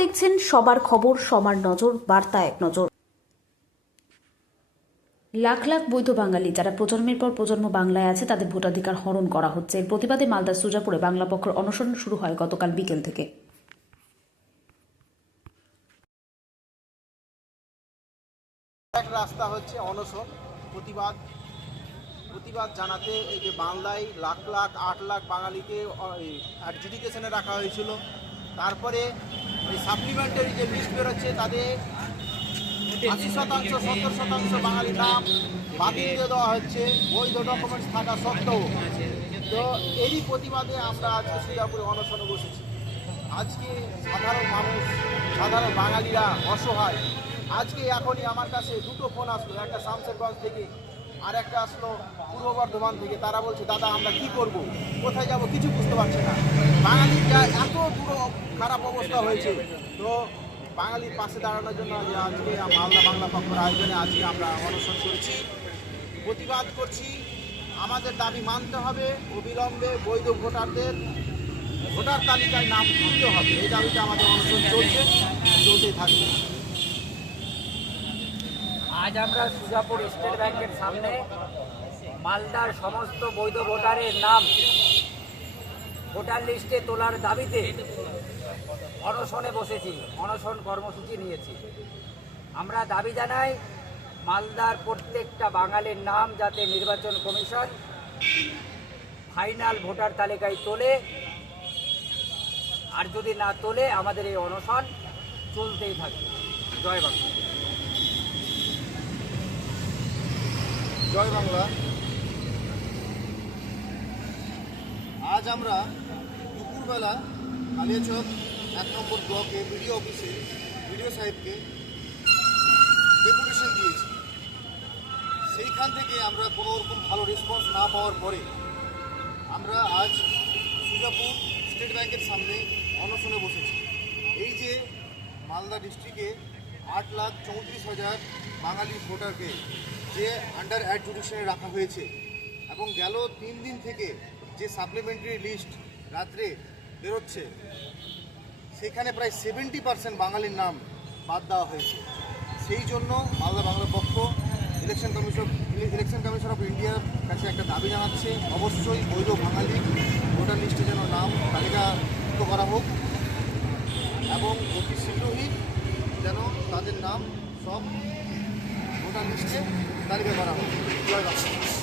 দেখছেন সবার খবর, সবার নজর, বার্তা এক নজর। লাখ লাখ বৈধ বাঙালি যারা প্রজন্মের পর প্রজন্ম বাংলায় আছে তাদের ভোটাধিকার হরণ করা হচ্ছে। এর প্রতিবাদে মালদার সুজাপুরে বাংলা পক্ষের অনশন শুরু হয় গতকাল বিকেল থেকে। এক রাস্তা হচ্ছে অনশন, প্রতিবাদ জানাতে এই যে বাংলায় লাখ লাখ 8 লাখ বাঙালিকে অ্যাডজুডিকেশনে রাখা হয়েছিল। তারপরে এই সাপ্লিমেন্টারি যে লিস্ট বেরোচ্ছে তাদের 80% 70% বাঙালির নাম বাতিল দিয়ে দেওয়া হচ্ছে বৈধ ডকুমেন্টস থাকা সত্ত্বেও। তো এরই প্রতিবাদে আমরা আজকে সুজাপুরে অনশনে বসেছি। আজকে সাধারণ মানুষ, সাধারণ বাঙালিরা অসহায়। আজকে এখনই আমার কাছে দুটো ফোন আসলো, একটা শামশেরগঞ্জ থেকে আর একটা আসলো পূর্ব বর্ধমান থেকে। তারা বলছে, দাদা আমরা কি করব, কোথায় যাব কিছু বুঝতে পারছি না। বাঙালির যা এত পুরো খারাপ অবস্থা হয়েছে। তো বাঙালির পাশে দাঁড়ানোর জন্য আজকে মালদা বাংলা পক্ষের আয়োজনে আজকে আমরা অনশন করেছি, প্রতিবাদ করছি। আমাদের দাবি মানতে হবে, অবিলম্বে বৈধ ভোটারদের ভোটার তালিকায় নাম তুলতে হবে। এই দাবিতে আমাদের অনশন চলতেই থাকবে। আজ আমরা সুজাপুর স্টেট ব্যাংকের সামনে মালদার সমস্ত বৈধ ভোটারের নাম ভোটার লিস্টে তোলার দাবিতে অনশনে বসেছি, অনশন কর্মসূচি নিয়েছি। আমরা দাবি জানাই মালদার প্রত্যেকটা বাঙালির নাম যাতে নির্বাচন কমিশন ফাইনাল ভোটার তালিকায় তোলে, আর যদি না তোলে আমাদের এই অনশন চলতেই থাকবে। জয় বাংলা। জয় বাংলা। আজ আমরা দুপুরবেলা কালিয়াচক 1 নম্বর ব্লকে বিডিও অফিসে বিডিও সাহেবকে ডেপুটেশন দিয়েছি। সেইখান থেকে আমরা কোনো রকম ভালো রেসপন্স না পাওয়ার পরে আমরা আজ সুজাপুর স্টেট ব্যাংকের সামনে অনশনে বসেছি। এই যে মালদা ডিস্ট্রিক্টে 8,34,000 বাঙালি ভোটারকে যে আন্ডার অ্যাডজুডিকেশনে রাখা হয়েছে এবং গেল 3 দিন থেকে যে সাপ্লিমেন্টারি লিস্ট রাত্রে বেরোচ্ছে সেখানে প্রায় 70% বাঙালির নাম বাদ দেওয়া হয়েছে। সেই জন্য মালদা বাংলা পক্ষ ইলেকশন কমিশন অফ ইন্ডিয়ার কাছে একটা দাবি জানাচ্ছে, অবশ্যই বৈধ বাঙালি ভোটার লিস্টে যেন নাম তালিকাভুক্ত করা হোক এবং অতি শীঘ্রই যেন তাদের নাম সব ভোটার লিস্টে তালিকা করা হোক। জয় বাংলা।